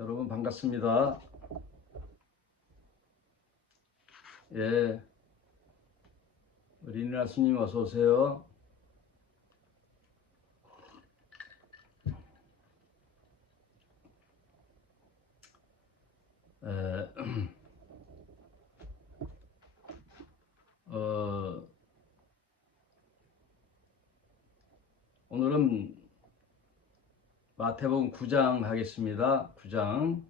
여러분 반갑습니다. 예, 우리 니나 스님 어서 오세요. 에, 어, 오늘은 마태복음 9장 하겠습니다. 9장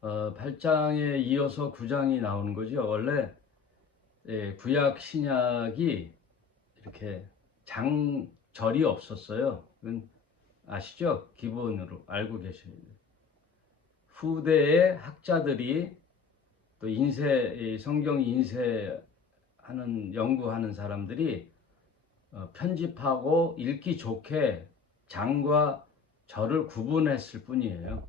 8장에 이어서 9장이 나오는 거죠. 원래 구약 신약이 이렇게 장절이 없었어요. 그건 아시죠? 기본으로 알고 계셔야 돼요. 후대의 학자들이 또 성경 인쇄하는 연구하는 사람들이 편집하고 읽기 좋게 장과 절을 구분했을 뿐이에요.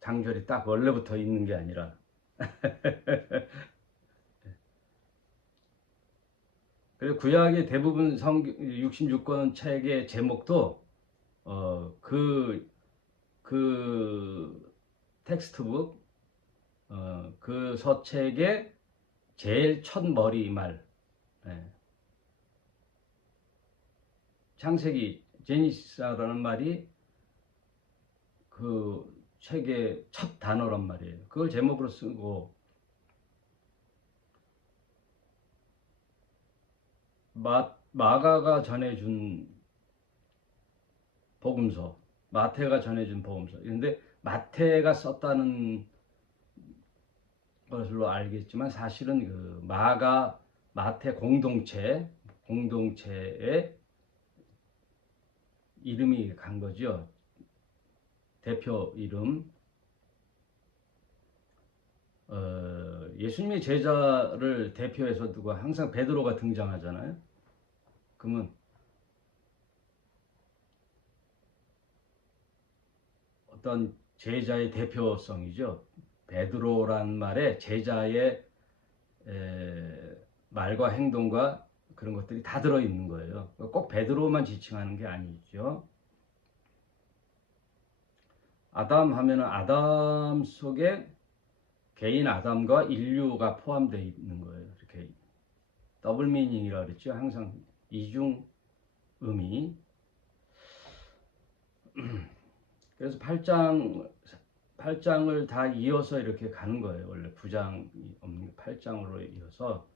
장절이 딱 원래부터 있는 게 아니라. 그리고 구약의 대부분 66권 책의 제목도 그 텍스트북 그 서책의 제일 첫 머리말, 창세기 제니시스라는 말이 그 책의 첫 단어란 말이에요. 그걸 제목으로 쓰고 마가가 전해준 복음서, 마태가 전해준 복음서. 그런데 마태가 썼다는 것으로 알겠지만 사실은 그 마태 공동체의 이름이 간 거죠. 대표 이름. 예수님의 제자를 대표해서 두고 항상 베드로가 등장하잖아요. 그러면 어떤 제자의 대표성이죠. 베드로란 말에 제자의 말과 행동과 그런 것들이 다 들어있는 거예요. 꼭 베드로만 지칭하는 게 아니죠. 아담 하면은 아담 속에 개인 아담과 인류가 포함되어 있는 거예요. 이렇게 더블 미닝이라 그랬죠. 항상 이중 의미. 그래서 8장을 다 이어서 이렇게 가는 거예요. 원래 9장이 없는 8장으로 이어서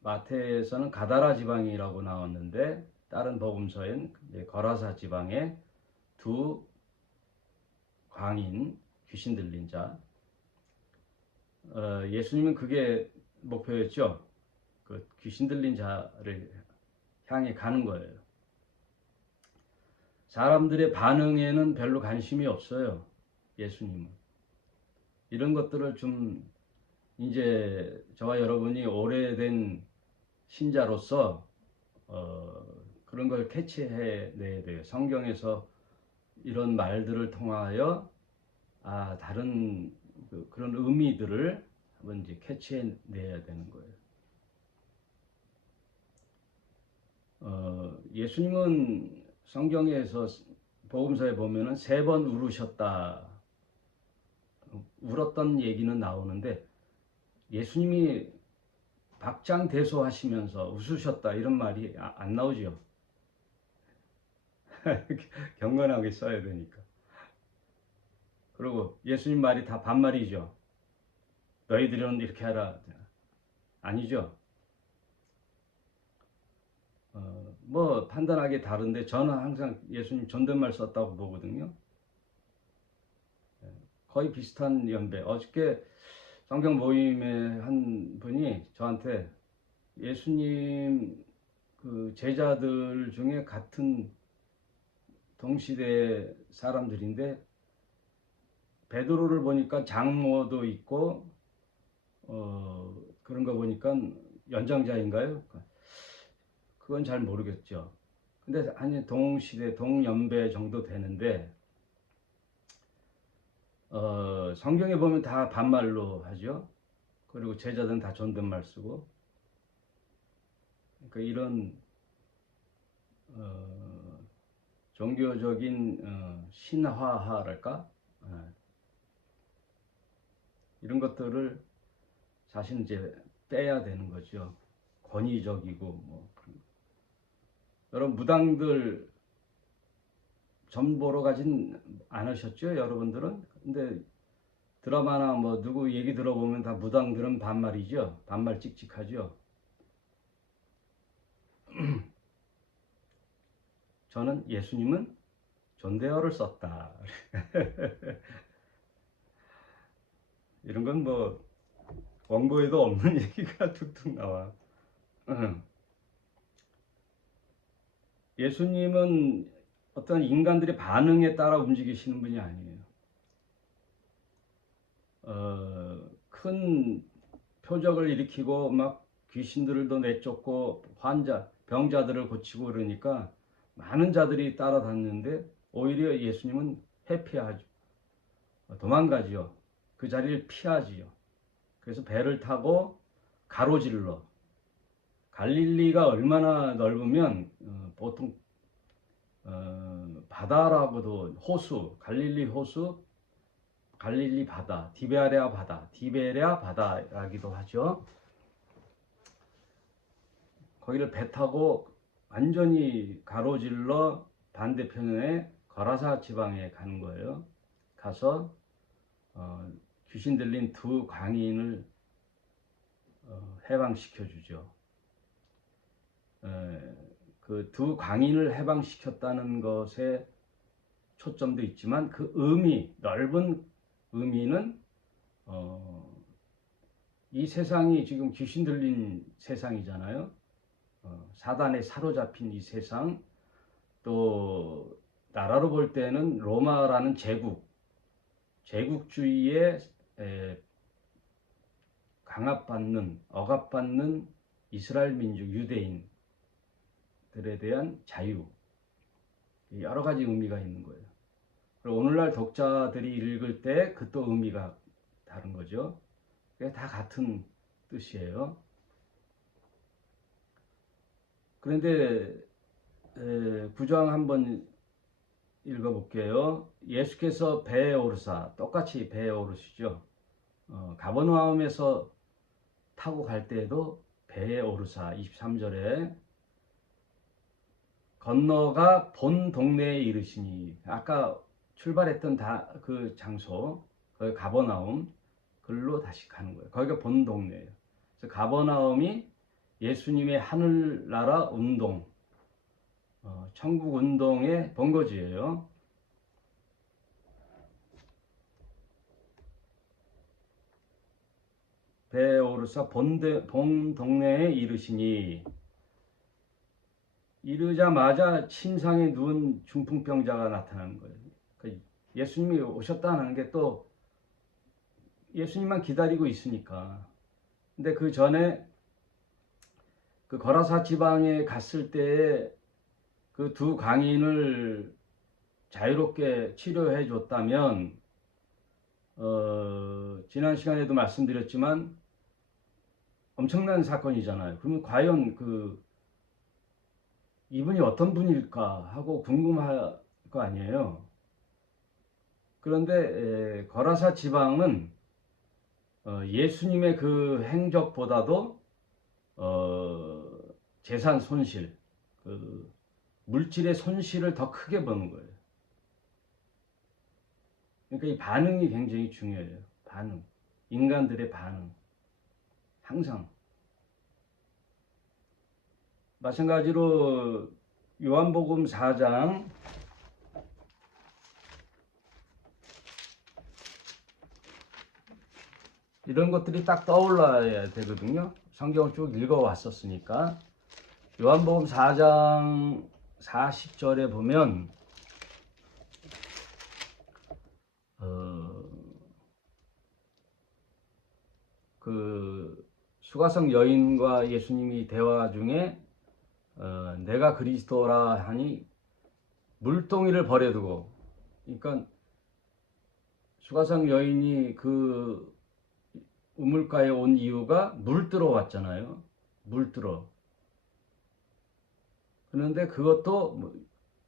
마태에서는 가다라 지방이라고 나왔는데 다른 복음서엔 거라사 지방의 두 광인, 귀신 들린 자. 예수님은 그게 목표였죠. 그 귀신 들린 자를 향해 가는 거예요. 사람들의 반응에는 별로 관심이 없어요. 예수님은. 이런 것들을 좀 이제 저와 여러분이 오래된 신자로서 그런 걸 캐치해내야 돼요. 성경에서 이런 말들을 통하여 다른 그런 의미들을 한번 이제 캐치해내야 되는 거예요. 예수님은 성경에서 복음서에 보면은 3번 울으셨다. 울었던 얘기는 나오는데 예수님이 박장대소하시면서 웃으셨다 이런 말이 안 나오죠. 경건하게 써야 되니까. 그리고 예수님 말이 다 반말이죠. 너희들은 이렇게 하라. 아니죠. 뭐 판단하기 다른데 저는 항상 예수님 존댓말 썼다고 보거든요. 거의 비슷한 연배. 어저께 성경 모임에 한 분이 저한테 예수님 그 제자들 중에 같은 동시대 사람들인데 베드로를 보니까 장모도 있고 그런 거 보니까 연장자인가요? 그건 잘 모르겠죠. 근데 한 동시대 동연배 정도 되는데 성경에 보면 다 반말로 하죠. 그리고 제자들은 다 존댓말 쓰고 그러니까 이런 종교적인 신화화랄까 이런 것들을 사실 이제 빼야 되는 거죠. 권위적이고 뭐 여러분 무당들 점 보러 가진 않으셨죠, 여러분들은? 근데 드라마나 뭐 누구 얘기 들어보면 다 무당들은 반말이죠. 반말 찍찍하죠. 저는 예수님은 존대어를 썼다. 이런 건 뭐 원고에도 없는 얘기가 툭툭 나와. 예수님은 어떤 인간들의 반응에 따라 움직이시는 분이 아니에요. 큰 표적을 일으키고 막 귀신들도 내쫓고 병자들을 고치고 그러니까 많은 자들이 따라다녔는데 오히려 예수님은 회피하죠. 도망가지요. 그 자리를 피하지요. 그래서 배를 타고 가로질러. 갈릴리가 얼마나 넓으면 보통 바다라고도 호수, 갈릴리 호수, 갈릴리 바다, 디베레아 바다라기도 하죠. 거기를 배 타고 완전히 가로질러 반대편에 거라사 지방에 가는 거예요. 가서 귀신 들린 두 광인을 해방시켜 주죠. 그 두 광인을 해방시켰다는 것에 초점도 있지만 그 넓은 의미는 이 세상이 지금 귀신 들린 세상이잖아요. 사단에 사로잡힌 이 세상, 또 나라로 볼 때는 로마라는 제국주의에 억압받는 이스라엘 민족, 유대인들에 대한 자유, 여러 가지 의미가 있는 거예요. 그리고 오늘날 독자들이 읽을 때 그 또 의미가 다른 거죠. 다 같은 뜻이에요. 그런데 구장 한번 읽어볼게요. 예수께서 배에 오르사, 똑같이 배에 오르시죠. 가버나움에서 타고 갈 때에도 배에 오르사 23절에 건너가 본 동네에 이르시니, 아까 출발했던 그 장소, 거기 가버나움, 글로 다시 가는 거예요. 거기가 본 동네예요. 그래서 가버나움이 예수님의 하늘나라 운동, 천국 운동의 본거지예요. 배에 오르사 본 동네에 이르시니, 이르자마자 침상에 누운 중풍병자가 나타나는 거예요. 그러니까 예수님이 오셨다는 게 또 예수님만 기다리고 있으니까. 근데 그 전에 그 거라사 지방에 갔을 때에 그 두 광인을 자유롭게 치료해 줬다면, 지난 시간에도 말씀드렸지만 엄청난 사건이잖아요. 그러면 과연 이분이 어떤 분일까 하고 궁금할 거 아니에요. 그런데 거라사 지방은 예수님의 그 행적보다도 재산 손실, 물질의 손실을 더 크게 보는 거예요. 그러니까 이 반응이 굉장히 중요해요. 반응. 인간들의 반응. 항상. 마찬가지로 요한복음 4장 이런 것들이 딱 떠올라야 되거든요. 성경을 쭉 읽어왔었으니까. 요한복음 4장 40절에 보면 그 수가성 여인과 예수님이 대화 중에 내가 그리스도라 하니 물동이를 버려두고, 그러니까 수가성 여인이 그 우물가에 온 이유가 물 뜨러 왔잖아요. 물 뜨러. 그런데 그것도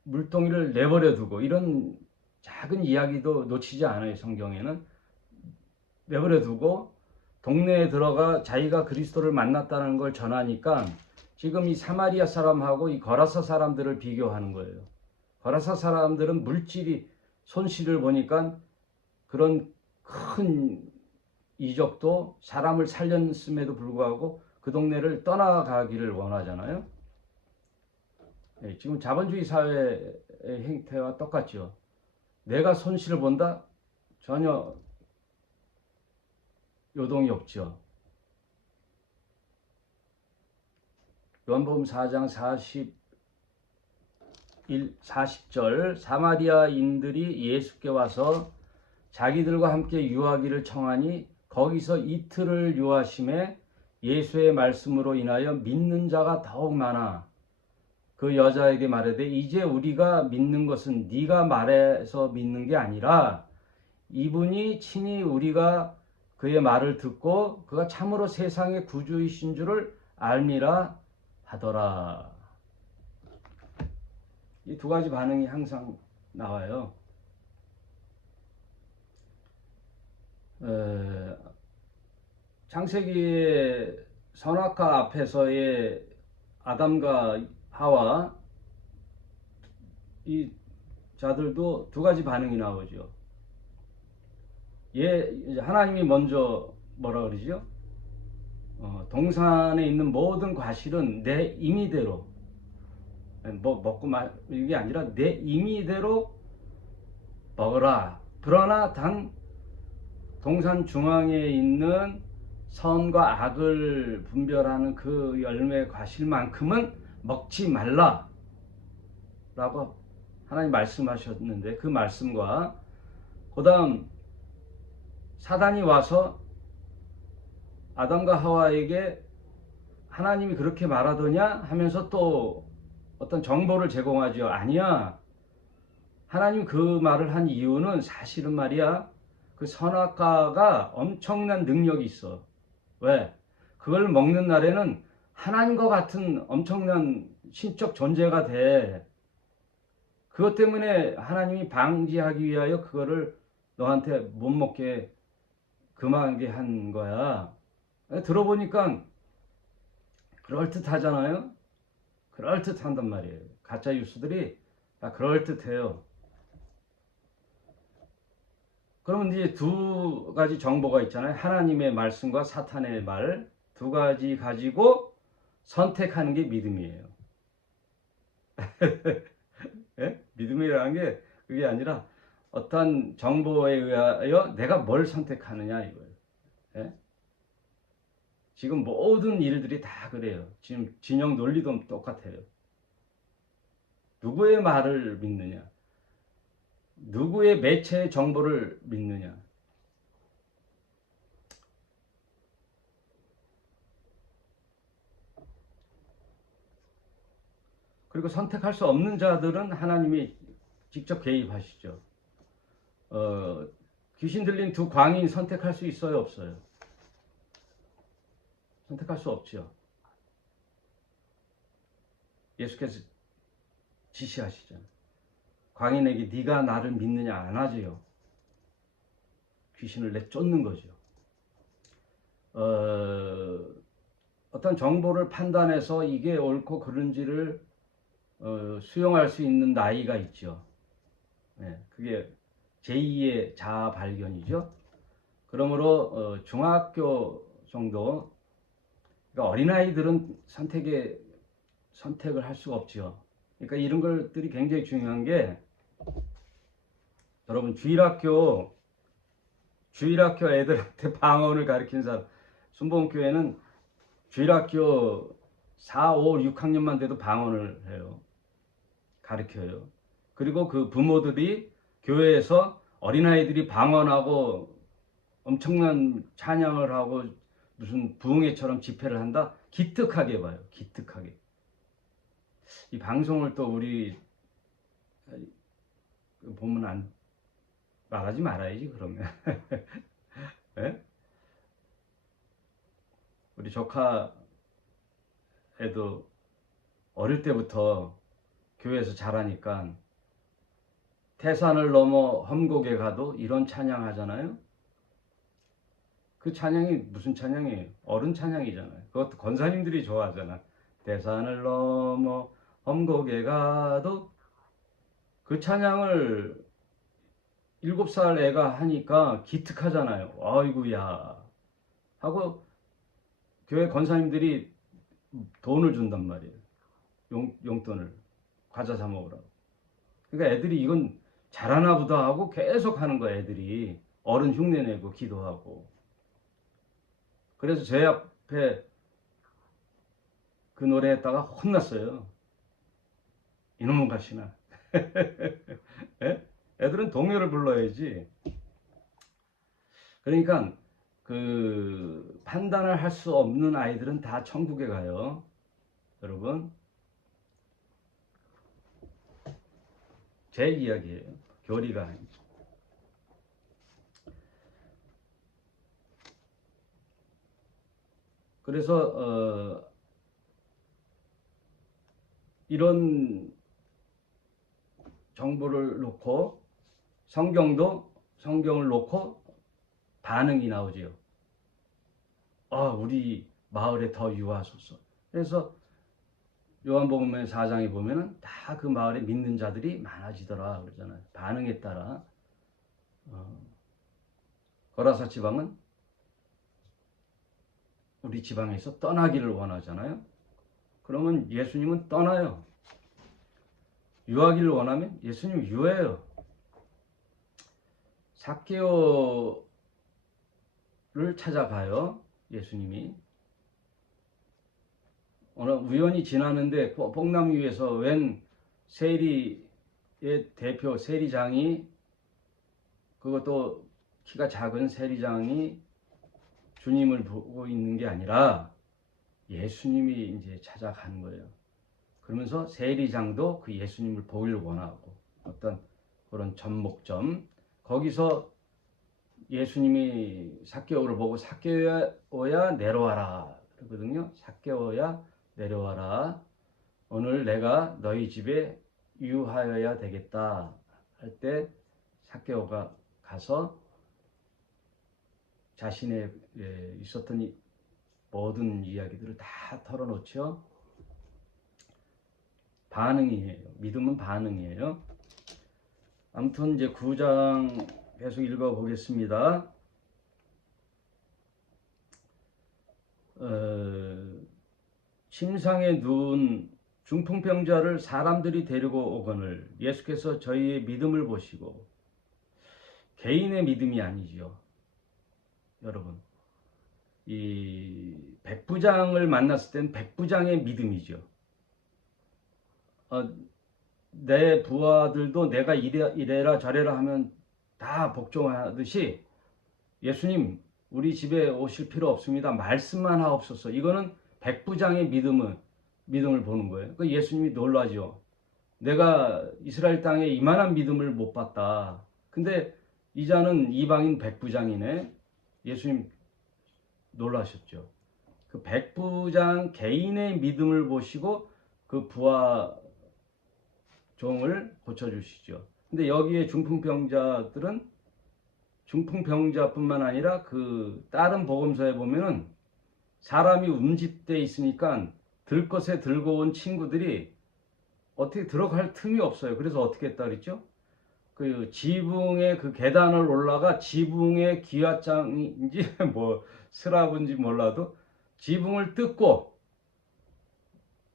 물동이를 내버려 두고 이런 작은 이야기도 놓치지 않아요. 성경에는 내버려 두고 동네에 들어가 자기가 그리스도를 만났다는 걸 전하니까 지금 이 사마리아 사람하고 이 거라사 사람들을 비교하는 거예요. 거라사 사람들은 물질이 손실을 보니까 그런 큰 이적도 사람을 살렸음에도 불구하고 그 동네를 떠나가기를 원하잖아요. 네, 지금 자본주의 사회의 행태와 똑같죠. 내가 손실을 본다? 전혀 요동이 없죠. 요한복음 4장 40절 사마리아인들이 예수께 와서 자기들과 함께 유하기를 청하니 거기서 이틀을 유하심에 예수의 말씀으로 인하여 믿는 자가 더욱 많아 그 여자에게 말하되 이제 우리가 믿는 것은 네가 말해서 믿는 게 아니라 이분이 친히 우리가 그의 말을 듣고 그가 참으로 세상의 구주이신 줄을 알미라 하더라. 이 두 가지 반응이 항상 나와요. 창세기의 선악과 앞에서의 아담과 하와 이 자들도 두 가지 반응이 나오죠. 하나님이 먼저 뭐라 그러죠? 동산에 있는 모든 과실은 내 임의대로 먹고 말 이게 아니라 내 임의대로 먹으라. 그러나 단 동산 중앙에 있는 선과 악을 분별하는 그 열매 과실만큼은 먹지 말라 라고 하나님 말씀하셨는데 그 말씀과 그 다음 사단이 와서 아담과 하와에게 하나님이 그렇게 말하더냐 하면서 또 어떤 정보를 제공하죠. 아니야. 하나님 그 말을 한 이유는 사실은 말이야. 그 선악과가 엄청난 능력이 있어. 왜? 그걸 먹는 날에는 하나님과 같은 엄청난 신적 존재가 돼. 그것 때문에 하나님이 방지하기 위하여 그거를 너한테 못 먹게 금하게 한 거야. 들어보니까 그럴듯하잖아요. 그럴듯한단 말이에요. 가짜 뉴스들이 다 그럴듯해요. 그러면 이제 두 가지 정보가 있잖아요. 하나님의 말씀과 사탄의 말 두 가지 가지고 선택하는 게 믿음이에요. 예? 믿음이라는 게 그게 아니라 어떤 정보에 의하여 내가 뭘 선택하느냐 이거예요. 예? 지금 모든 일들이 다 그래요. 지금 진영 논리도 똑같아요. 누구의 말을 믿느냐? 누구의 매체의 정보를 믿느냐? 그리고 선택할 수 없는 자들은 하나님이 직접 개입하시죠. 귀신 들린 두 광인 선택할 수 있어요, 없어요? 선택할 수 없죠. 예수께서 지시하시잖아요. 광인에게 네가 나를 믿느냐 안 하지요. 귀신을 내쫓는 거죠. 어떤 정보를 판단해서 이게 옳고 그른지를 수용할 수 있는 나이가 있죠. 네, 그게 제2의 자아 발견이죠. 그러므로 중학교 정도, 그러니까 어린아이들은 선택을 할 수가 없죠. 그러니까 이런 것들이 굉장히 중요한 게 여러분 주일학교 애들한테 방언을 가르치는 사람 순복음교회는 주일학교 4, 5, 6학년만 돼도 방언을 해요. 가르쳐요. 그리고 그 부모들이 교회에서 어린아이들이 방언하고 엄청난 찬양을 하고 무슨 부흥회처럼 집회를 한다? 기특하게 봐요. 기특하게. 이 방송을 또 우리 보면 말하지 말아야지 그러면. 네? 우리 조카 애도 어릴 때부터 교회에서 자라니까 태산을 넘어 험곡에 가도 이런 찬양 하잖아요. 그 찬양이 무슨 찬양이에요? 어른 찬양이잖아요. 그것도 권사님들이 좋아하잖아. 태산을 넘어 험곡에 가도. 그 찬양을 7살 애가 하니까 기특하잖아요. 아이고야 하고 교회 권사님들이 돈을 준단 말이에요. 용돈을 과자 사 먹으라고. 그러니까 애들이 이건 잘하나 보다 하고 계속 하는 거야. 애들이 어른 흉내내고 기도하고. 그래서 제 앞에 그 노래 했다가 혼났어요. 이놈의 가시나. 예? 애들은 동요를 불러야지. 그러니까 그 판단을 할 수 없는 아이들은 다 천국에 가요. 여러분, 제 이야기예요. 교리가 아니죠. 그래서 이런 정보를 놓고 성경을 놓고 반응이 나오지요. 우리 마을에 더 유하소서. 그래서 요한복음 4장에 보면은 다 그 마을에 믿는 자들이 많아지더라 그러잖아요. 반응에 따라. 거라사 지방은 우리 지방에서 떠나기를 원하잖아요. 그러면 예수님은 떠나요. 유하기를 원하면 예수님 유해요. 삭개오를 찾아가요. 예수님이. 오늘 우연히 지나는데 뽕나무 위에서 웬 세리의 대표 세리장이, 그것도 키가 작은 세리장이 주님을 보고 있는 게 아니라 예수님이 이제 찾아가는 거예요. 그러면서 세리장도 그 예수님을 보길 원하고 어떤 그런 접목점, 거기서 예수님이 삭개오를 보고 삭개오야 내려와라 그러거든요. 삭개오야 내려와라. 오늘 내가 너희 집에 유하여야 되겠다 할 때 삭개오가 가서 자신의 있었던 모든 이야기들을 다 털어놓죠. 반응이에요. 믿음은 반응이에요. 아무튼 이제 9장 계속 읽어 보겠습니다. 침상에 누운 중풍병자를 사람들이 데리고 오거늘 예수께서 저희의 믿음을 보시고, 개인의 믿음이 아니죠. 여러분, 이 백부장을 만났을 땐 백부장의 믿음이죠. 내 부하들도 내가 이래라 저래라 하면 다 복종하듯이 예수님 우리 집에 오실 필요 없습니다. 말씀만 하옵소서. 이거는 백부장의 믿음을 보는 거예요. 그 예수님이 놀라죠. 내가 이스라엘 땅에 이만한 믿음을 못 봤다. 근데 이 자는 이방인 백부장이네. 예수님 놀라셨죠. 그 백부장 개인의 믿음을 보시고 그 부하 종을 고쳐주시죠. 근데 여기에 중풍병자들은 중풍병자뿐만 아니라 그 다른 복음서에 보면은 사람이 움집돼 있으니까 들것에 들고 온 친구들이 어떻게 들어갈 틈이 없어요. 그래서 어떻게 했다 그랬죠? 그 지붕의 그 계단을 올라가 지붕의 기와장인지 뭐 스랍인지 몰라도 지붕을 뜯고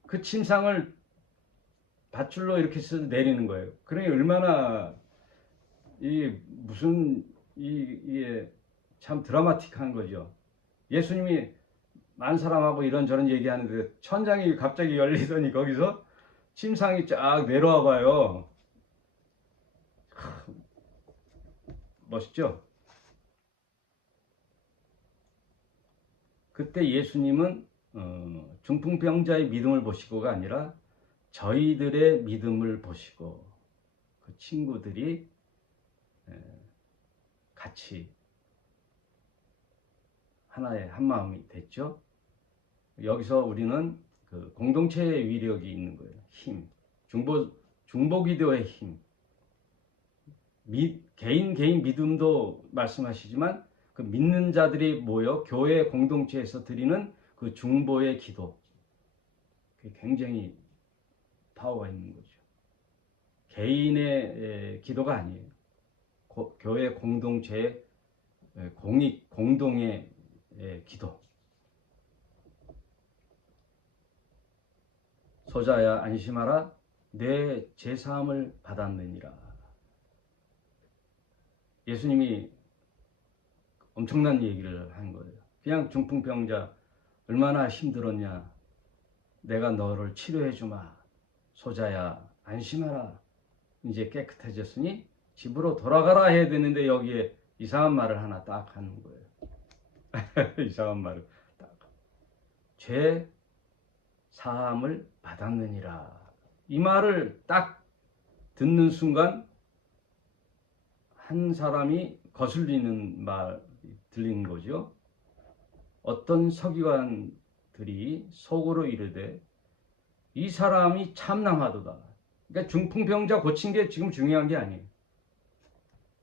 그 침상을 밧줄로 이렇게 내리는 거예요. 그러니 얼마나 이게 참 드라마틱한 거죠. 예수님이 많은 사람하고 이런저런 얘기하는데 천장이 갑자기 열리더니 거기서 침상이 쫙 내려와 봐요. 멋있죠? 그때 예수님은 중풍병자의 믿음을 보시고가 아니라 저희들의 믿음을 보시고 그 친구들이 같이 하나의 한 마음이 됐죠. 여기서 우리는 그 공동체의 위력이 있는 거예요. 힘. 중보기도의 힘. 개인 믿음도 말씀하시지만 그 믿는 자들이 모여 교회 공동체에서 드리는 그 중보의 기도. 그게 굉장히 파워가 있는 거죠. 개인의 기도가 아니에요. 교회 공동체의 공동의 기도. 소자야 안심하라 내 제사함을 받았느니라. 예수님이 엄청난 얘기를 한 거예요. 그냥 중풍병자 얼마나 힘들었냐. 내가 너를 치료해 주마. 소자야 안심하라. 이제 깨끗해졌으니 집으로 돌아가라 해야 되는데 여기에 이상한 말을 하나 딱 하는 거예요. 이상한 말을 딱. 죄 사함을 받았느니라. 이 말을 딱 듣는 순간 한 사람이 거슬리는 말이 들리는 거죠. 어떤 서기관들이 속으로 이르되 이 사람이 참남하도다. 그러니까 중풍병자 고친 게 지금 중요한 게 아니에요.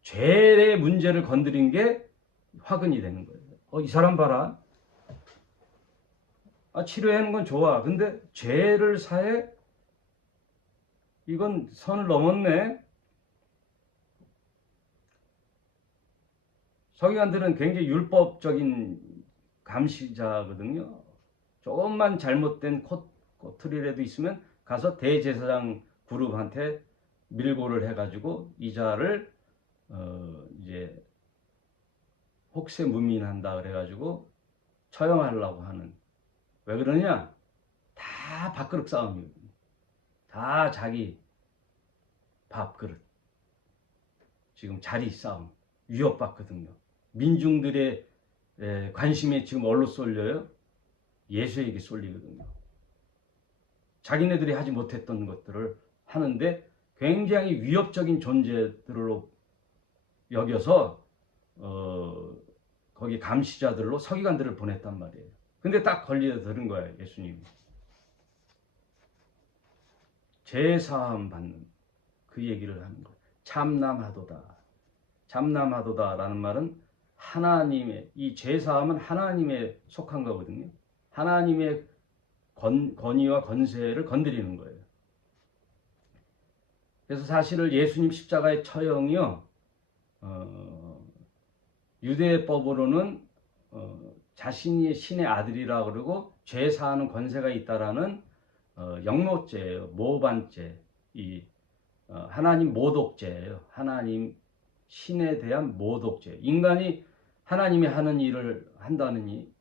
죄의 문제를 건드린 게 화근이 되는 거예요. 이 사람 봐라. 치료하는 건 좋아. 근데 죄를 사해? 이건 선을 넘었네. 서기관들은 굉장히 율법적인 감시자거든요. 조금만 잘못된 꼬투리라도 있으면 가서 대제사장 그룹한테 밀고를 해가지고 이자를 이제 혹세무민한다 그래가지고 처형하려고 하는. 왜 그러냐? 다 밥그릇 싸움이거든요. 다 자기 밥그릇. 지금 자리 싸움. 위협받거든요. 민중들의 관심에 지금 어디로 쏠려요? 예수에게 쏠리거든요. 자기네들이 하지 못했던 것들을 하는데 굉장히 위협적인 존재들로 여겨서 거기 감시자들로 서기관들을 보냈단 말이에요. 근데 딱 걸려들은 거예요. 예수님이. 제사함 받는 그 얘기를 하는 거예요. 참남하도다. 참남하도다라는 말은 하나님의, 이 제사함은 하나님에 속한 거거든요. 하나님의 권위와 건세를 건드리는 거예요. 그래서 사실은 예수님 십자가의 처형이요, 유대법으로는 자신이 신의 아들이라 그러고 죄 사하는 권세가 있다라는 영모죄예요. 모반죄. 하나님 모독죄예요. 하나님 신에 대한 모독죄. 인간이 하나님이 하는 일을 한다느니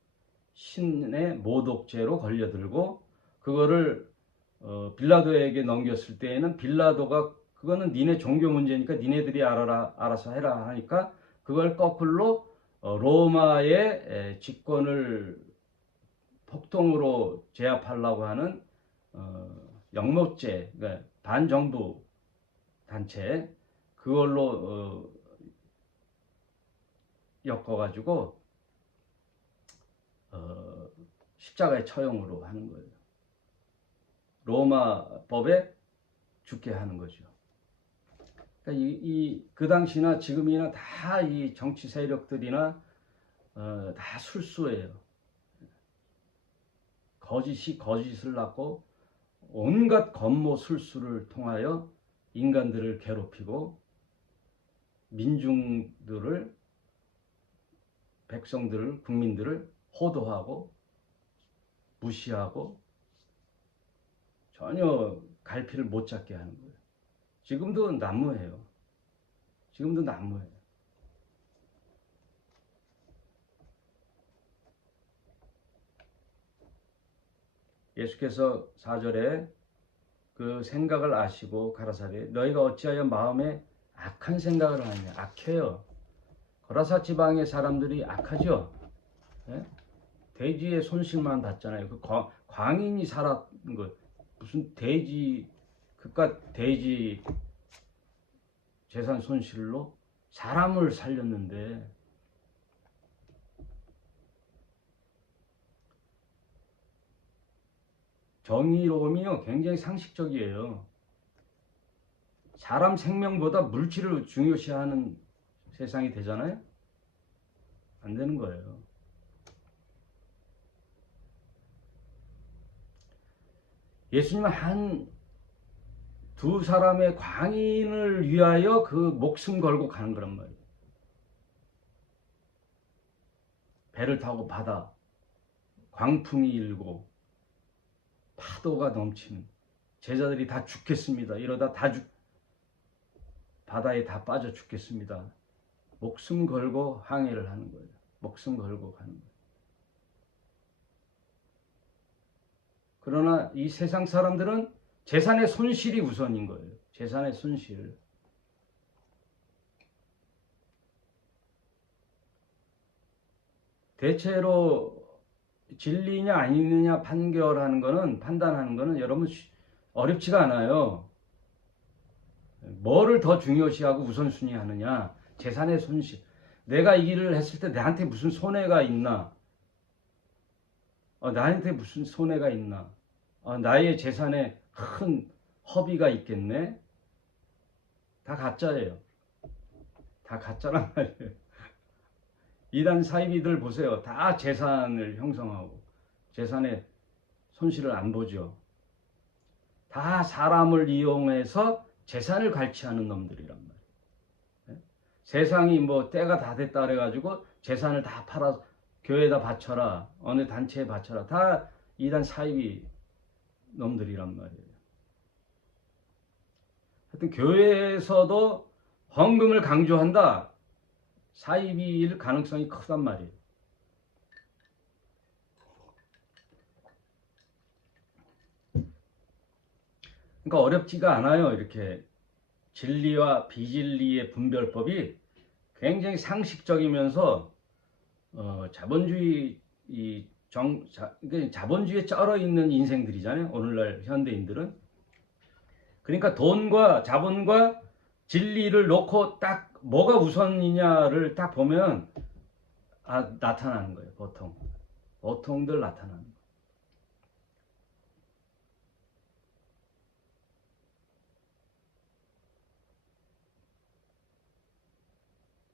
신의 모독죄로 걸려들고 그거를 빌라도에게 넘겼을 때에는 빌라도가 그거는 니네 종교 문제니까 니네들이 알아서 해라 하니까 그걸 거꾸로 로마의 직권을 폭동으로 제압하려고 하는 영모죄, 그러니까 반정부 단체 그걸로 엮어가지고 십자가의 처형으로 하는 거예요. 로마 법에 죽게 하는 거죠. 그러니까 그 당시나 지금이나 다 이 정치 세력들이나 다 술수예요. 거짓이 거짓을 낳고 온갖 권모 술수를 통하여 인간들을 괴롭히고 민중들을, 백성들을, 국민들을 호도하고 무시하고 전혀 갈피를 못 잡게 하는 거예요. 지금도 난무해요. 지금도 난무해요. 예수께서 4절에 그 생각을 아시고 가라사대 너희가 어찌하여 마음에 악한 생각을 하느냐. 악해요. 거라사 지방의 사람들이 악하죠. 예? 돼지의 손실만 봤잖아요. 그 광인이 살았는 거 무슨 돼지 그깟 돼지 재산 손실로 사람을 살렸는데 정의로움이요 굉장히 상식적이에요. 사람 생명보다 물질을 중요시하는 세상이 되잖아요. 안 되는 거예요. 예수님은 한 두 사람의 광인을 위하여 그 목숨 걸고 가는 거란 말이에요. 배를 타고 바다, 광풍이 일고 파도가 넘치는, 제자들이 다 죽겠습니다. 이러다 바다에 다 빠져 죽겠습니다. 목숨 걸고 항해를 하는 거예요. 목숨 걸고 가는 거예요. 그러나 이 세상 사람들은 재산의 손실이 우선인 거예요. 재산의 손실. 대체로 진리냐 아니느냐 판단하는 거는 여러분 어렵지가 않아요. 뭐를 더 중요시하고 우선순위 하느냐. 재산의 손실. 내가 이 일을 했을 때 나한테 무슨 손해가 있나? 나한테 무슨 손해가 있나? 나의 재산에 큰 허비가 있겠네? 다 가짜예요. 다 가짜란 말이에요. 이단 사이비들 보세요. 다 재산을 형성하고 재산의 손실을 안 보죠. 다 사람을 이용해서 재산을 갈취하는 놈들이란 말이에요. 세상이 뭐 때가 다 됐다 그래가지고 재산을 다 팔아 교회에다 바쳐라, 어느 단체에 바쳐라, 다 이단 사이비 놈들이란 말이에요. 하여튼 교회에서도 헌금을 강조한다. 사이비일 가능성이 크단 말이에요. 그러니까 어렵지가 않아요. 이렇게 진리와 비진리의 분별법이 굉장히 상식적이면서 자본주의에 쩔어 있는 인생들이잖아요. 오늘날 현대인들은. 그러니까 돈과 자본과 진리를 놓고 딱 뭐가 우선이냐를 딱 보면 나타나는 거예요. 보통들 나타나는 거예요.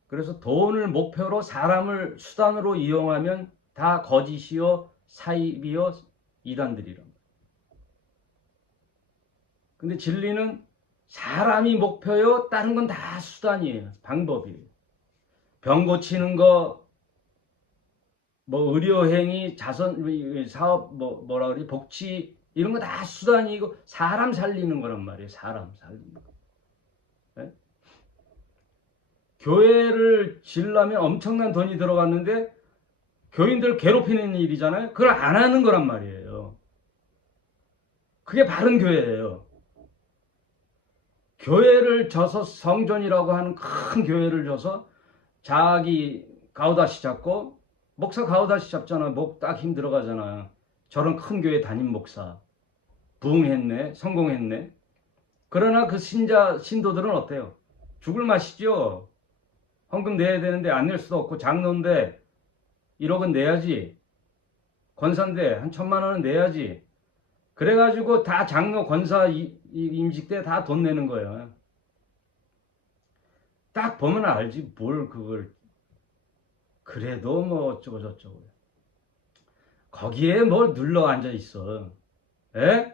그래서 돈을 목표로 사람을 수단으로 이용하면 다 거짓이요, 사입이요, 이단들이란 말이에요. 근데 진리는 사람이 목표요, 다른 건 다 수단이에요. 방법이에요. 병 고치는 거, 뭐 의료행위, 자선 사업, 뭐라 그러지, 복지 이런 거 다 수단이고 사람 살리는 거란 말이에요. 사람 살리는 거. 네? 교회를 지으려면 엄청난 돈이 들어갔는데 교인들 괴롭히는 일이잖아요. 그걸 안 하는 거란 말이에요. 그게 바른 교회예요. 교회를 져서 성전이라고 하는 큰 교회를 져서 자기 가우다시 잡고 목사 가우다시 잡잖아. 목 딱 힘 들어가잖아. 저런 큰 교회 담임 목사 부흥했네, 성공했네. 그러나 그 신도들은 어때요? 죽을 맛이죠. 헌금 내야 되는데 안 낼 수도 없고, 장로인데 1억은 내야지. 권사인데 한 1,000만 원은 내야지. 그래가지고 다 장로 권사 임직 때 다 돈 내는 거예요. 딱 보면 알지 뭘 그걸. 그래도 뭐 어쩌고 저쩌고. 거기에 뭘 눌러 앉아 있어. 에?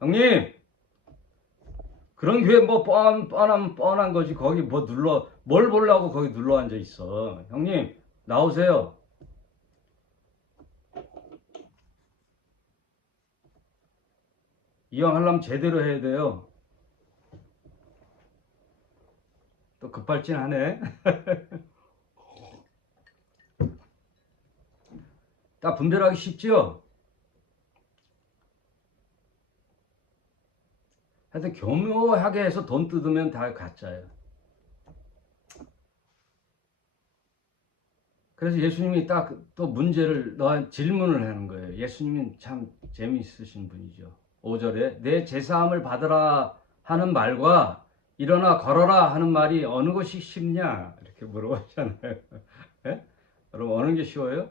형님, 그런 교회 뭐 뻔한 거지. 거기 뭐 뭘 보려고 거기 눌러 앉아 있어. 형님, 나오세요. 이왕 하려면 제대로 해야 돼요. 또 급발진하네. 딱 분별하기 쉽죠? 하여튼 교묘하게 해서 돈 뜯으면 다 가짜예요. 그래서 예수님이 딱 또 문제를 질문을 하는 거예요. 예수님은 참 재미있으신 분이죠. 5절에 내 제사함을 받으라 하는 말과 일어나 걸어라 하는 말이 어느 것이 쉽냐? 이렇게 물어보잖아요. 네? 여러분 어느 게 쉬워요?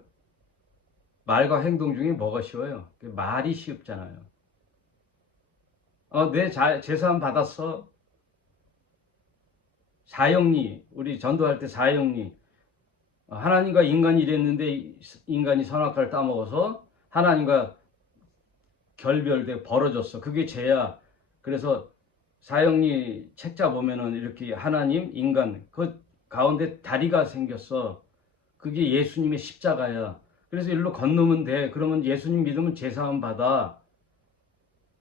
말과 행동 중에 뭐가 쉬워요? 말이 쉽잖아요. 내 제사함 받았어. 사형리, 우리 전도할 때 사형리. 하나님과 인간이 이랬는데 인간이 선악과를 따먹어서 하나님과 결별돼 벌어졌어. 그게 죄야. 그래서 사형리 책자 보면은 이렇게 하나님, 인간 그 가운데 다리가 생겼어. 그게 예수님의 십자가야. 그래서 일로 건너면 돼. 그러면 예수님 믿으면 제사함 받아.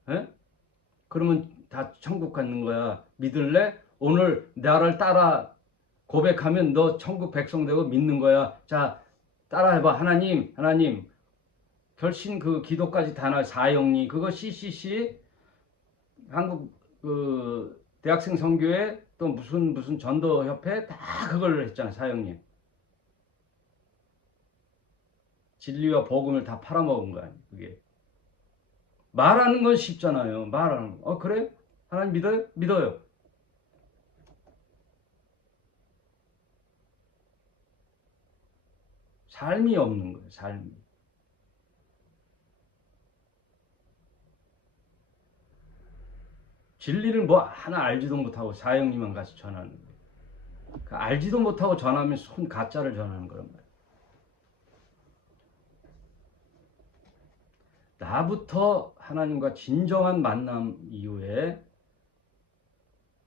에? 그러면 다 천국 가는 거야. 믿을래? 오늘 나를 따라 고백하면 너 천국 백성 되고 믿는 거야. 자, 따라해봐. 하나님, 하나님. 결신 그 기도까지 다 나. 사형리 그거 CCC 한국 그 대학생 선교회 또 무슨 전도협회 다 그걸 했잖아. 사형리. 진리와 복음을 다 팔아먹은 거야. 그게. 말하는 건 쉽잖아요. 말하는 거. 그래? 하나님 믿어요? 믿어요. 삶이 없는 거예요. 삶이. 진리를 뭐 하나 알지도 못하고 사형리만 가서 전하는 거예요. 그 알지도 못하고 전하면 손 가짜를 전하는 거란 말이에요. 나부터 하나님과 진정한 만남 이후에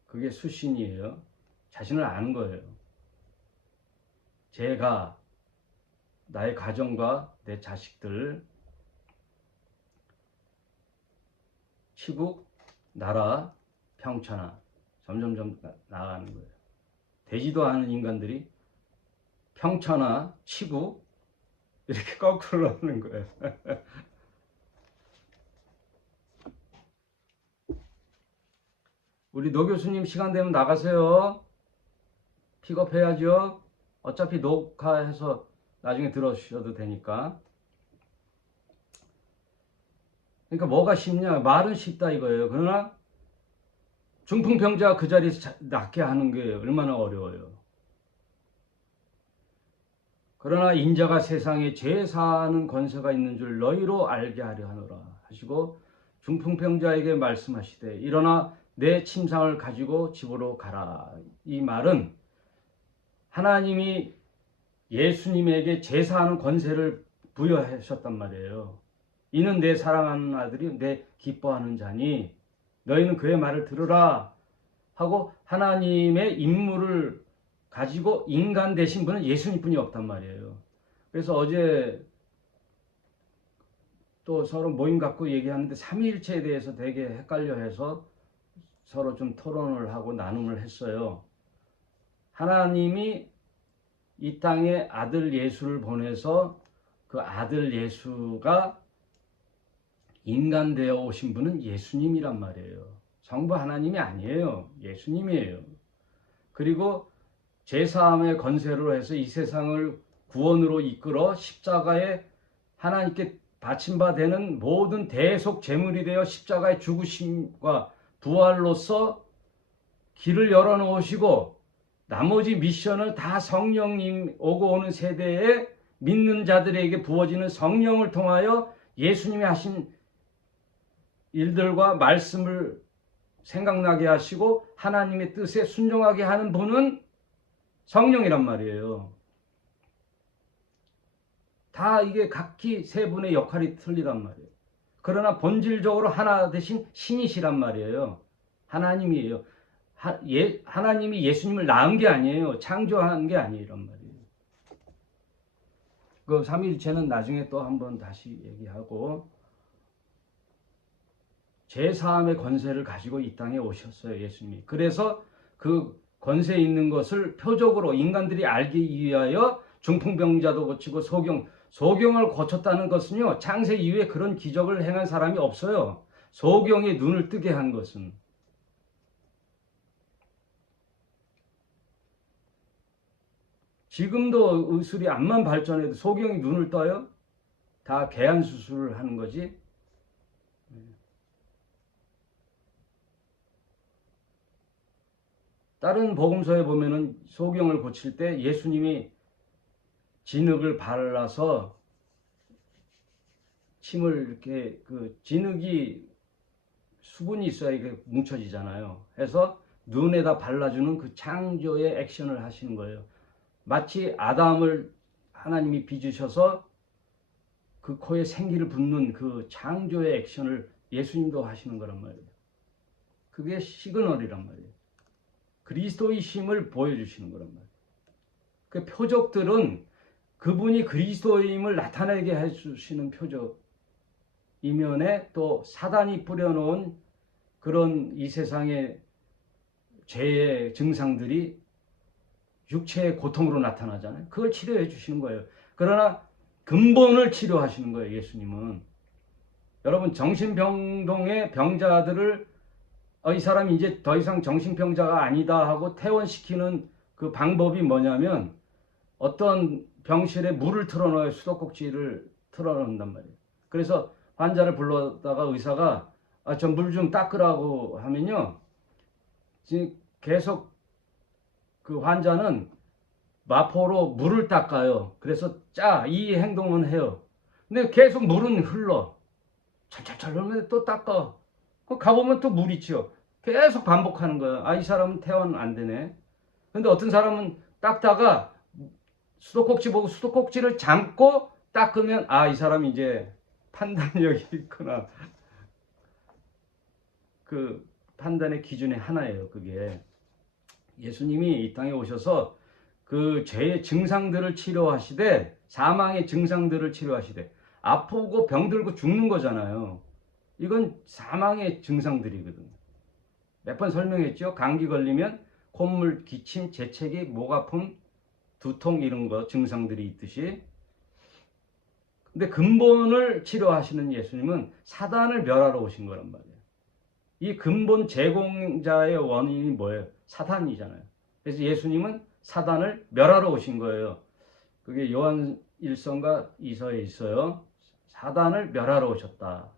그게 수신이에요. 자신을 아는 거예요. 제가 나의 가정과 내 자식들 치국, 나라, 평천하 점점점 나아가는 거예요. 되지도 않은 인간들이 평천하, 치국 이렇게 거꾸로 하는 거예요. 우리 노 교수님 시간 되면 나가세요. 픽업해야죠. 어차피 녹화해서 나중에 들어주셔도 되니까. 그러니까 뭐가 쉽냐? 말은 쉽다 이거예요. 그러나 중풍병자가 그 자리에서 낫게 하는 게 얼마나 어려워요. 그러나 인자가 세상에 죄 사하는 권세가 있는 줄 너희로 알게 하려 하노라 하시고 중풍병자에게 말씀하시되 일어나 내 침상을 가지고 집으로 가라. 이 말은 하나님이 예수님에게 죄 사하는 권세를 부여하셨단 말이에요. 이는 내 사랑하는 아들이 내 기뻐하는 자니 너희는 그의 말을 들으라 하고 하나님의 임무를 가지고 인간 되신 분은 예수님뿐이 없단 말이에요. 그래서 어제 또 서로 모임 갖고 얘기하는데 삼위일체에 대해서 되게 헷갈려 해서 서로 좀 토론을 하고 나눔을 했어요. 하나님이 이 땅에 아들 예수를 보내서 그 아들 예수가 인간 되어 오신 분은 예수님이란 말이에요. 성부 하나님이 아니에요. 예수님이에요. 그리고 제사함의 건세로 해서 이 세상을 구원으로 이끌어 십자가에 하나님께 바친 바 되는 모든 대속 제물이 되어 십자가의 죽으심과 부활로서 길을 열어놓으시고 나머지 미션을 다 성령님 오고 오는 세대에 믿는 자들에게 부어지는 성령을 통하여 예수님이 하신 일들과 말씀을 생각나게 하시고 하나님의 뜻에 순종하게 하는 분은 성령이란 말이에요. 다 이게 각기 세 분의 역할이 틀리단 말이에요. 그러나 본질적으로 하나 되신 신이시란 말이에요. 하나님이에요. 하나님이 예수님을 낳은 게 아니에요. 창조한 게 아니란 말이에요. 그 삼위일체는 나중에 또 한번 다시 얘기하고 제사함의 권세를 가지고 이 땅에 오셨어요. 예수님이. 그래서 그 권세 있는 것을 표적으로 인간들이 알기 위하여 중풍병자도 고치고 소경을 고쳤다는 것은요. 창세 이후에 그런 기적을 행한 사람이 없어요. 소경의 눈을 뜨게 한 것은. 지금도 의술이 암만 발전해도 소경이 눈을 떠요? 다 개안 수술을 하는 거지. 다른 복음서에 보면은 소경을 고칠 때 예수님이 진흙을 발라서 침을 이렇게 그 진흙이 수분이 있어야 이게 뭉쳐지잖아요. 해서 눈에다 발라주는 그 창조의 액션을 하시는 거예요. 마치 아담을 하나님이 빚으셔서 그 코에 생기를 붓는 그 창조의 액션을 예수님도 하시는 거란 말이에요. 그게 시그널이란 말이에요. 그리스도의 힘을 보여주시는 거란 말이에요. 그 표적들은 그분이 그리스도의 힘을 나타내게 해주시는 표적 이면에 또 사단이 뿌려놓은 그런 이 세상의 죄의 증상들이 육체의 고통으로 나타나잖아요. 그걸 치료해 주시는 거예요. 그러나 근본을 치료하시는 거예요. 예수님은. 여러분 정신병동의 병자들을 이 사람이 이제 더 이상 정신병자가 아니다 하고 퇴원시키는 그 방법이 뭐냐면 어떤 병실에 물을 틀어넣어요. 수도꼭지를 틀어놓는단 말이에요. 그래서 환자를 불러다가 의사가 저 물 좀 닦으라고 하면요. 지금 계속 그 환자는 마포로 물을 닦아요. 그래서 이 행동은 해요. 근데 계속 물은 흘러. 철철철 흘러면 또 닦아. 가보면 또 물 있죠. 계속 반복하는 거야. 이 사람은 퇴원 안 되네. 근데 어떤 사람은 닦다가 수도꼭지 보고 수도꼭지를 잠고 닦으면 이 사람이 이제 판단력이 있구나. 그 판단의 기준의 하나예요. 그게 예수님이 이 땅에 오셔서 그 죄의 증상들을 치료하시되 사망의 증상들을 치료하시되 아프고 병들고 죽는 거잖아요. 이건 사망의 증상들이거든요. 몇 번 설명했죠. 감기 걸리면 콧물, 기침, 재채기, 목 아픔, 두통 이런 거 증상들이 있듯이. 근데 근본을 치료하시는 예수님은 사단을 멸하러 오신 거란 말이에요. 이 근본 제공자의 원인이 뭐예요? 사단이잖아요. 그래서 예수님은 사단을 멸하러 오신 거예요. 그게 요한 1서인가 2서에 있어요. 사단을 멸하러 오셨다.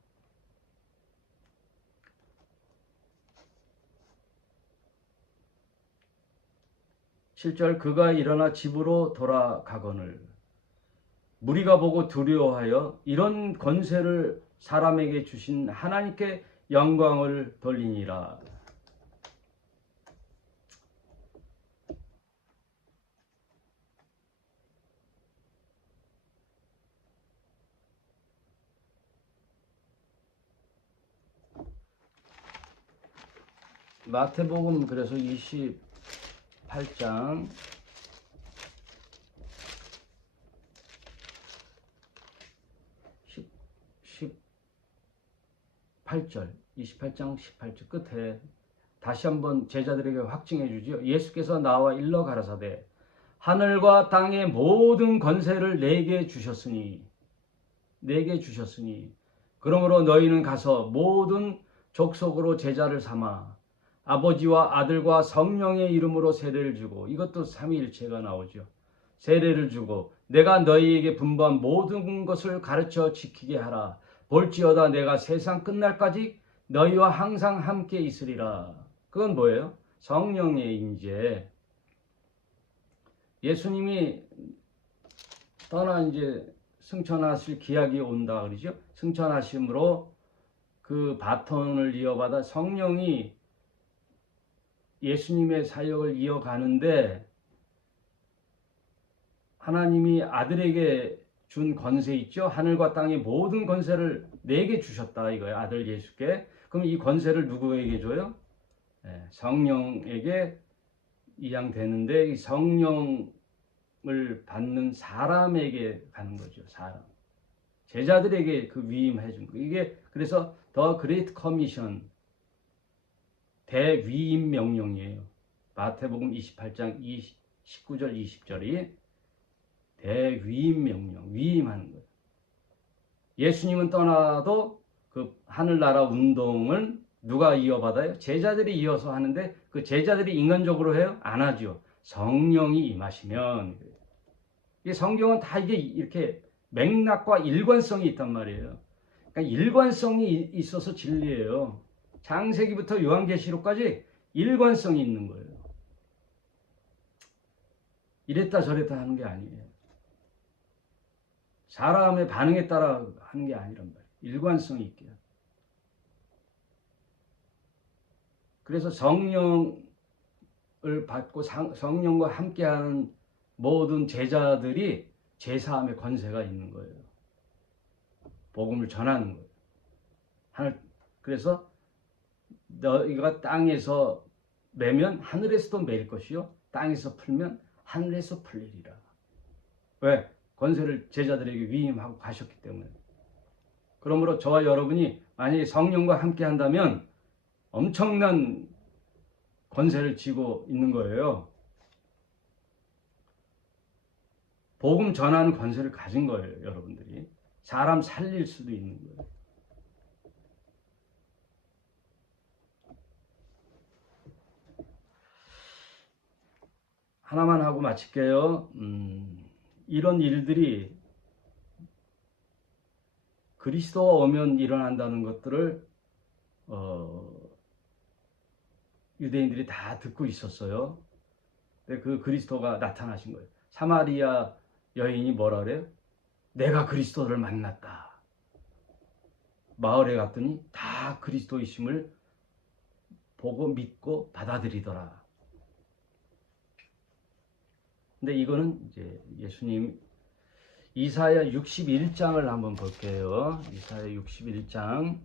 7절 그가 일어나 집으로 돌아가거늘 무리가 보고 두려워하여 이런 권세를 사람에게 주신 하나님께 영광을 돌리니라. 마태복음 그래서 28장 18절 28장 18절 끝에 다시 한번 제자들에게 확증해 주죠. 예수께서 나와 일러 가라사대 하늘과 땅의 모든 권세를 내게 주셨으니 그러므로 너희는 가서 모든 족속으로 제자를 삼아 아버지와 아들과 성령의 이름으로 세례를 주고 이것도 삼위일체가 나오죠. 세례를 주고 내가 너희에게 분부한 모든 것을 가르쳐 지키게 하라. 볼지어다 내가 세상 끝날까지 너희와 항상 함께 있으리라. 그건 뭐예요? 성령의 임재. 예수님이 떠나 이제 승천하실 기약이 온다 그러죠. 승천하심으로 그 바톤을 이어받아 성령이 예수님의 사역을 이어가는데 하나님이 아들에게 준 권세 있죠. 하늘과 땅의 모든 권세를 내게 주셨다 이거예요. 아들 예수께. 그럼 이 권세를 누구에게 줘요? 성령에게 이양되는데 이 성령을 받는 사람에게 가는 거죠. 사람. 제자들에게 그 위임해 준 거. 이게 그래서 더 그레이트 커미션 대위임 명령이에요. 마태복음 28장 19절 20절이 대위임 명령, 위임하는 거예요. 예수님은 떠나도 그 하늘나라 운동을 누가 이어받아요? 제자들이 이어서 하는데 그 제자들이 인간적으로 해요? 안 하죠. 성령이 임하시면. 이 성경은 다 이게 이렇게 맥락과 일관성이 있단 말이에요. 그러니까 일관성이 있어서 진리예요. 창세기부터 요한계시록까지 일관성이 있는 거예요. 이랬다 저랬다 하는 게 아니에요. 사람의 반응에 따라 하는 게 아니란 말이에요. 일관성이 있게. 그래서 성령을 받고 성령과 함께하는 모든 제자들이 제사함의 권세가 있는 거예요. 복음을 전하는 거예요. 그래서 너희가 땅에서 매면 하늘에서도 매일 것이요 땅에서 풀면 하늘에서 풀리리라. 왜? 권세를 제자들에게 위임하고 가셨기 때문에. 그러므로 저와 여러분이 만약에 성령과 함께 한다면 엄청난 권세를 쥐고 있는 거예요. 복음 전하는 권세를 가진 거예요, 여러분들이. 사람 살릴 수도 있는 거예요. 하나만 하고 마칠게요. 이런 일들이 그리스도가 오면 일어난다는 것들을 유대인들이 다 듣고 있었어요. 근데 그 그리스도가 나타나신 거예요. 사마리아 여인이 뭐라 그래요? 내가 그리스도를 만났다. 마을에 갔더니 다 그리스도이심을 보고 믿고 받아들이더라. 근데 이거는 이제 예수님 이사야 61장을 한번 볼게요. 이사야 61장.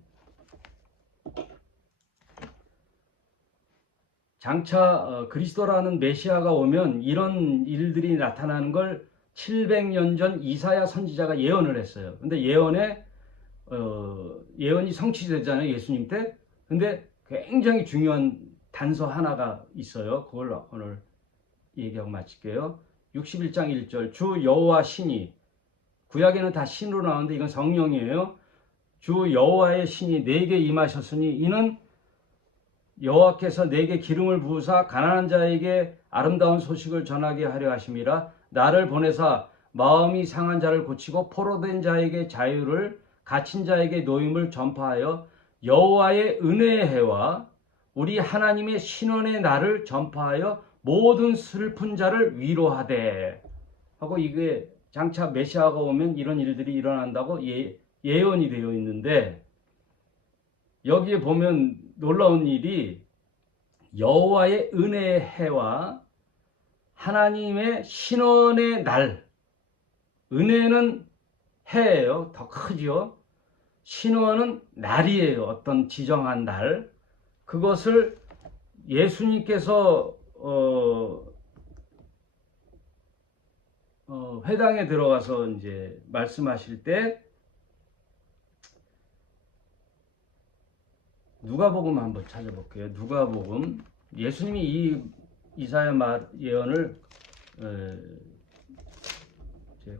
장차 그리스도라는 메시아가 오면 이런 일들이 나타나는 걸 700년 전 이사야 선지자가 예언을 했어요. 근데 예언이 성취되잖아요, 예수님 때. 근데 굉장히 중요한 단서 하나가 있어요. 그걸 오늘 얘기하고 마칠게요. 61장 1절. 주 여호와 신이, 구약에는 다 신으로 나오는데 이건 성령이에요. 주 여호와의 신이 내게 임하셨으니 이는 여호와께서 내게 기름을 부으사 가난한 자에게 아름다운 소식을 전하게 하려 하심이라. 나를 보내사 마음이 상한 자를 고치고 포로된 자에게 자유를, 갇힌 자에게 노임을 전파하여 여호와의 은혜의 해와 우리 하나님의 신원의 날을 전파하여 모든 슬픈 자를 위로하되 하고, 이게 장차 메시아가 오면 이런 일들이 일어난다고 예언이 되어 있는데, 여기에 보면 놀라운 일이 여호와의 은혜의 해와 하나님의 신원의 날. 은혜는 해예요. 더 크죠. 신원은 날이에요. 어떤 지정한 날. 그것을 예수님께서 회당에 들어가서 이제 말씀하실 때 누가복음 한번 찾아볼게요. 누가복음. 예수님이 이 이사야 예언을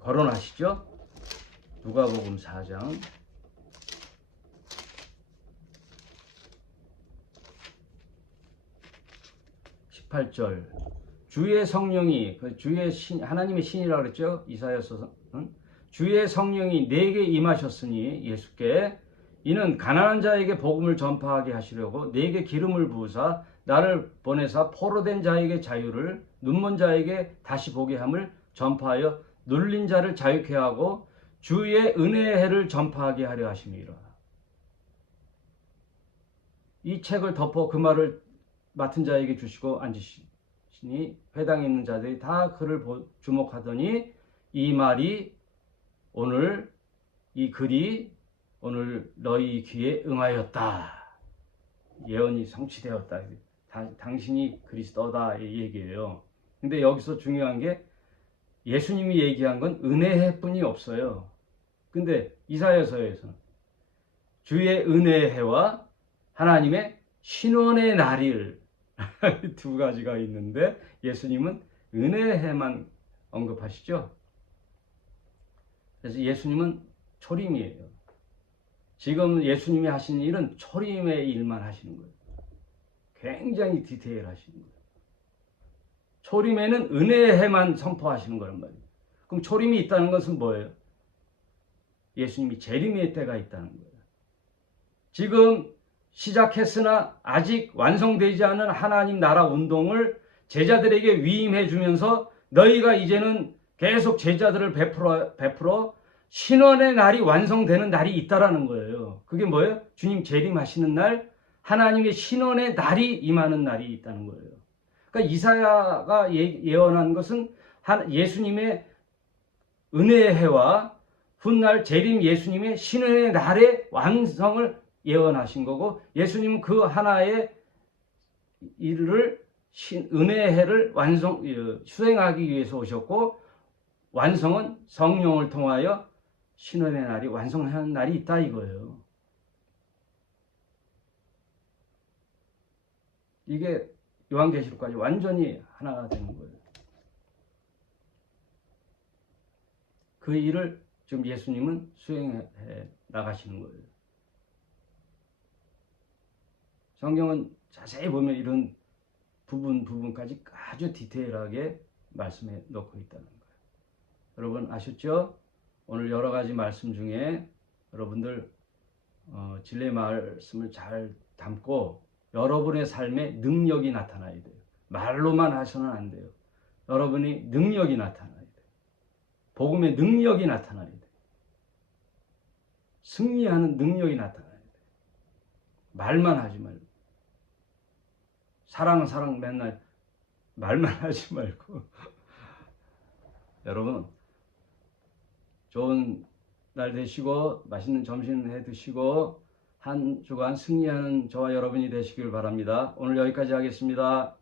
거론하시죠. 누가복음 4장 18절. 주의 성령이, 주의 신, 하나님의 신이라고 그랬죠. 이사야서. 주의 성령이 내게 임하셨으니, 예수께, 이는 가난한 자에게 복음을 전파하게 하시려고 내게 기름을 부으사 나를 보내사 포로된 자에게 자유를, 눈먼 자에게 다시 보게 함을 전파하여 눌린 자를 자유케 하고 주의 은혜의 해를 전파하게 하려 하심이라. 이 책을 덮어 그 말을 맡은 자에게 주시고 앉으시니 회당에 있는 자들이 다 그를 주목하더니 이 말이 오늘, 이 글이 오늘 너희 귀에 응하였다. 예언이 성취되었다. 당신이 그리스도다 이 얘기예요. 근데 여기서 중요한 게 예수님이 얘기한 건 은혜해뿐이 없어요. 근데 이사야서에서는 주의 은혜의 해와 하나님의 신원의 날일 두 가지가 있는데 예수님은 은혜의 해만 언급하시죠. 그래서 예수님은 초림이에요. 지금 예수님이 하시는 일은 초림의 일만 하시는 거예요. 굉장히 디테일하시는 거예요. 초림에는 은혜의 해만 선포하시는 거란 말이에요. 그럼 초림이 있다는 것은 뭐예요? 예수님이 재림의 때가 있다는 거예요. 지금 시작했으나 아직 완성되지 않은 하나님 나라 운동을 제자들에게 위임해 주면서 너희가 이제는 계속 제자들을 베풀어 신원의 날이 완성되는 날이 있다라는 거예요. 그게 뭐예요? 주님 재림하시는 날, 하나님의 신원의 날이 임하는 날이 있다는 거예요. 그러니까 이사야가 예언한 것은 예수님의 은혜의 해와 훗날 재림 예수님의 신원의 날의 완성을 예언하신 거고, 예수님은 그 하나의 일을 은혜의 해를 수행하기 위해서 오셨고, 완성은 성령을 통하여 신원의 날이 완성하는 날이 있다 이거예요. 이게 요한계시록까지 완전히 하나가 되는 거예요. 그 일을 지금 예수님은 수행해 나가시는 거예요. 성경은 자세히 보면 이런 부분까지 아주 디테일하게 말씀해 놓고 있다는 거예요. 여러분 아셨죠? 오늘 여러 가지 말씀 중에 여러분들 진리의 말씀을 잘 담고 여러분의 삶에 능력이 나타나야 돼요. 말로만 하셔는 안 돼요. 여러분이 능력이 나타나야 돼요. 복음의 능력이 나타나야 돼요. 승리하는 능력이 나타나야 돼요. 말만 하지 말고. 사랑 맨날 말만 하지 말고. 여러분 좋은 날 되시고 맛있는 점심 해 드시고 한 주간 승리하는 저와 여러분이 되시길 바랍니다. 오늘 여기까지 하겠습니다.